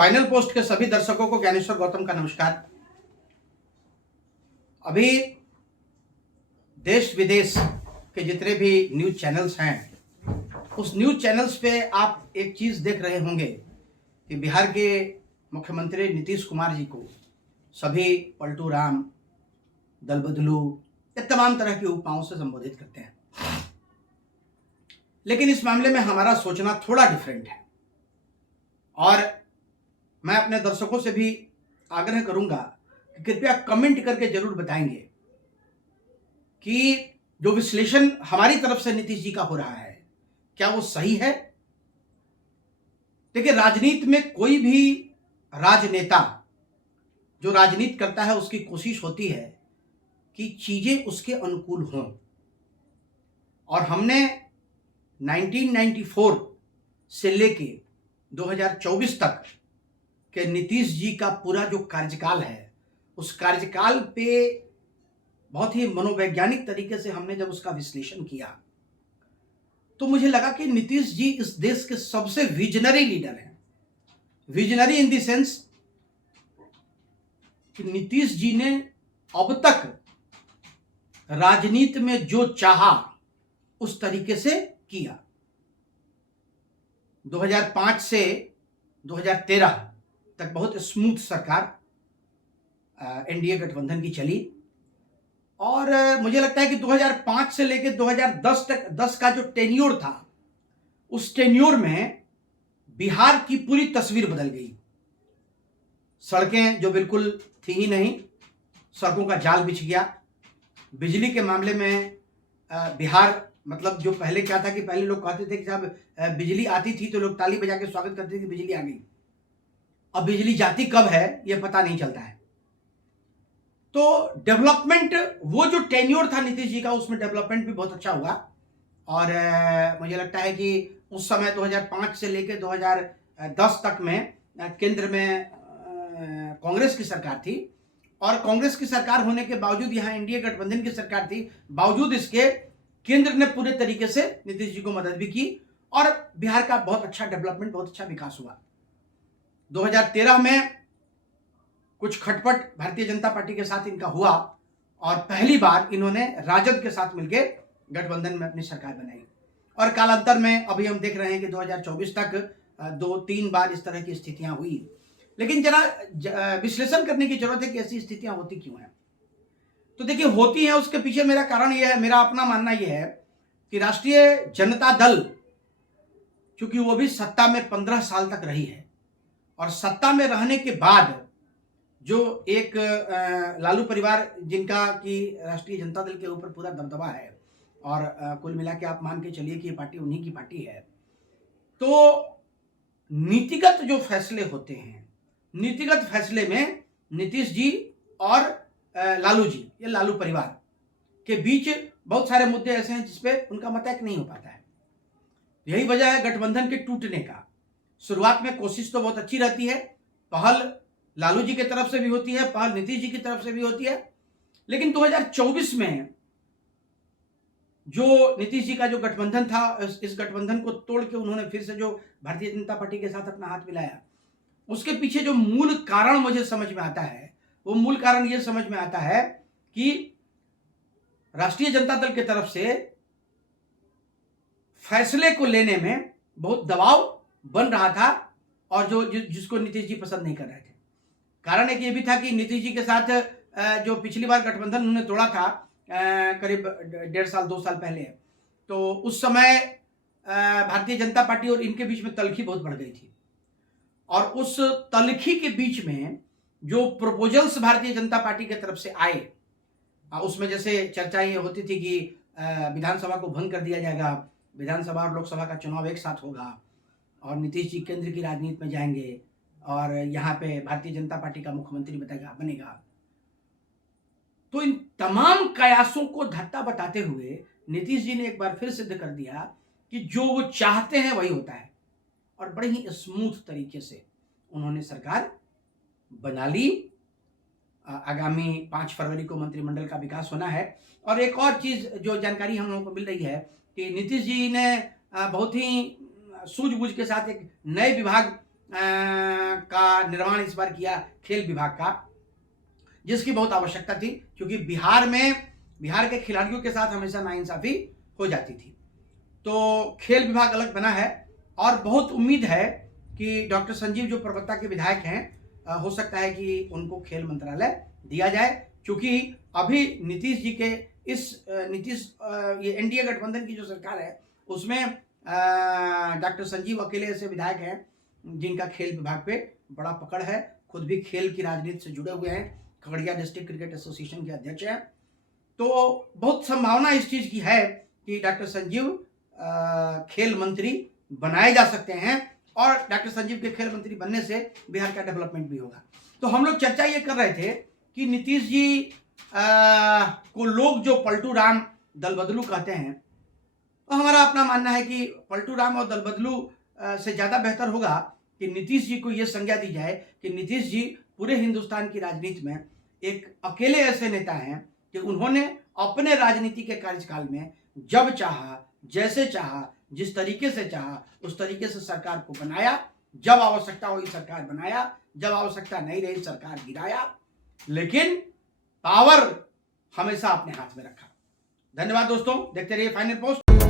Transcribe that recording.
Final post के सभी दर्शकों को ज्ञानेश्वर गौतम का नमस्कार। अभी देश विदेश के जितने भी न्यूज चैनल्स हैं, उस न्यूज चैनल्स पे आप एक चीज देख रहे होंगे कि बिहार के मुख्यमंत्री नीतीश कुमार जी को सभी पलटू राम, दल बदलू, ये तमाम तरह की उपमाओं से संबोधित करते हैं। लेकिन इस मामले में हमारा सोचना थोड़ा डिफरेंट है और मैं अपने दर्शकों से भी आग्रह करूंगा कि कृपया कमेंट करके जरूर बताएंगे कि जो विश्लेषण हमारी तरफ से नीतीश जी का हो रहा है क्या वो सही है। देखिए, राजनीति में कोई भी राजनेता जो राजनीति करता है उसकी कोशिश होती है कि चीजें उसके अनुकूल हों, और हमने 1994 से लेके 2024 तक के नीतीश जी का पूरा जो कार्यकाल है, उस कार्यकाल पे बहुत ही मनोवैज्ञानिक तरीके से हमने जब उसका विश्लेषण किया तो मुझे लगा कि नीतीश जी इस देश के सबसे विजनरी लीडर हैं। विजनरी इन द सेंस कि नीतीश जी ने अब तक राजनीति में जो चाहा उस तरीके से किया। 2005 से 2013 तक बहुत स्मूथ सरकार एनडीए गठबंधन की चली, और मुझे लगता है कि 2005 से लेकर 2010 तक 10 का जो टेन्योर था, उस टेन्योर में बिहार की पूरी तस्वीर बदल गई। सड़कें जो बिल्कुल थी ही नहीं, सड़कों का जाल बिछ गया। बिजली के मामले में बिहार, मतलब जो पहले क्या था कि पहले लोग कहते थे कि साहब बिजली आती थी तो लोग ताली बजा के स्वागत करते थे कि बिजली आ गई। अब बिजली जाती कब है यह पता नहीं चलता है। तो डेवलपमेंट, वो जो टेन्योर था नीतीश जी का, उसमें डेवलपमेंट भी बहुत अच्छा हुआ। और मुझे लगता है कि उस समय 2005 से लेकर 2010 तक में केंद्र में कांग्रेस की सरकार थी, और कांग्रेस की सरकार होने के बावजूद यहाँ एनडीए गठबंधन की सरकार थी, बावजूद इसके केंद्र ने पूरे तरीके से नीतीश जी को मदद भी की और बिहार का बहुत अच्छा डेवलपमेंट, बहुत अच्छा विकास हुआ। 2013 में कुछ खटपट भारतीय जनता पार्टी के साथ इनका हुआ और पहली बार इन्होंने राजद के साथ मिलकर गठबंधन में अपनी सरकार बनाई, और कालांतर में अभी हम देख रहे हैं कि 2024 तक 2-3 बार इस तरह की स्थितियां हुई। लेकिन जरा विश्लेषण करने की जरूरत है कि ऐसी स्थितियां होती क्यों हैं। तो देखिए, होती है उसके पीछे मेरा कारण यह है, मेरा अपना मानना यह है कि राष्ट्रीय जनता दल, क्योंकि वो भी सत्ता में 15 साल तक रही है, और सत्ता में रहने के बाद जो एक लालू परिवार, जिनका कि राष्ट्रीय जनता दल के ऊपर पूरा दबदबा है, और कुल मिला के आप मान के चलिए कि ये पार्टी उन्हीं की पार्टी है, तो नीतिगत जो फैसले होते हैं, नीतिगत फैसले में नीतीश जी और लालू जी, ये लालू परिवार के बीच बहुत सारे मुद्दे ऐसे हैं जिसपे उनका मतैक नहीं हो पाता है। यही वजह है गठबंधन के टूटने का। शुरुआत में कोशिश तो बहुत अच्छी रहती है, पहल लालू जी की तरफ से भी होती है, पहल नीतीश जी की तरफ से भी होती है, लेकिन 2024 में जो नीतीश जी का जो गठबंधन था, इस गठबंधन को तोड़ के उन्होंने फिर से जो भारतीय जनता पार्टी के साथ अपना हाथ मिलाया, उसके पीछे जो मूल कारण मुझे समझ में आता है, वो मूल कारण ये समझ में आता है कि राष्ट्रीय जनता दल की तरफ से फैसले को लेने में बहुत दबाव बन रहा था, और जिसको नीतीश जी पसंद नहीं कर रहे थे। कारण एक ये भी था कि नीतीश जी के साथ जो पिछली बार गठबंधन उन्होंने तोड़ा था करीब 1.5 साल 2 साल पहले, तो उस समय भारतीय जनता पार्टी और इनके बीच में तल्खी बहुत बढ़ गई थी, और उस तल्खी के बीच में जो प्रपोजल्स भारतीय जनता पार्टी की तरफ से आए, उसमें जैसे चर्चा ये होती थी कि विधानसभा को भंग कर दिया जाएगा, विधानसभा और लोकसभा का चुनाव एक साथ होगा, और नीतीश जी केंद्र की राजनीति में जाएंगे, और यहाँ पे भारतीय जनता पार्टी का मुख्यमंत्री बनेगा। तो इन तमाम कयासों को धत्ता बताते हुए नीतीश जी ने एक बार फिर सिद्ध कर दिया कि जो वो चाहते हैं वही होता है, और बड़े ही स्मूथ तरीके से उन्होंने सरकार बना ली। आगामी 5 फरवरी को मंत्रिमंडल का विकास होना है। और एक और चीज जो जानकारी हम लोगों को मिल रही है कि नीतीश जी ने बहुत ही सूझबूझ के साथ एक नए विभाग का निर्माण इस बार किया खेल विभाग का, जिसकी बहुत आवश्यकता थी, क्योंकि बिहार के खिलाड़ियों के साथ हमेशा नाइंसाफी हो जाती थी। तो खेल विभाग अलग बना है और बहुत उम्मीद है कि डॉक्टर संजीव जो परबत्ता के विधायक हैं, हो सकता है कि उनको खेल मंत्रालय दिया जाए, क्योंकि अभी नीतीश जी के ये एनडीए गठबंधन की जो सरकार है उसमें डॉक्टर संजीव अकेले ऐसे विधायक हैं जिनका खेल विभाग पे बड़ा पकड़ है, खुद भी खेल की राजनीति से जुड़े हुए हैं, खगड़िया डिस्ट्रिक्ट क्रिकेट एसोसिएशन के अध्यक्ष हैं। तो बहुत संभावना इस चीज की है कि डॉक्टर संजीव खेल मंत्री बनाए जा सकते हैं और डॉक्टर संजीव के खेल मंत्री बनने से बिहार का डेवलपमेंट भी होगा। तो हम लोग चर्चा ये कर रहे थे कि नीतीश जी को लोग जो पलटू राम दल बदलू कहते हैं, तो हमारा अपना मानना है कि पलटू राम और दल बदलू से ज़्यादा बेहतर होगा कि नीतीश जी को यह संज्ञा दी जाए कि नीतीश जी पूरे हिंदुस्तान की राजनीति में एक अकेले ऐसे नेता हैं कि उन्होंने अपने राजनीति के कार्यकाल में जब चाहा, जैसे चाहा, जिस तरीके से चाहा उस तरीके से सरकार को बनाया, जब आवश्यकता हुई सरकार बनाया, जब आवश्यकता नहीं रही सरकार गिराया, लेकिन पावर हमेशा अपने हाथ में रखा। धन्यवाद दोस्तों, देखते रहिए फाइनल पोस्ट।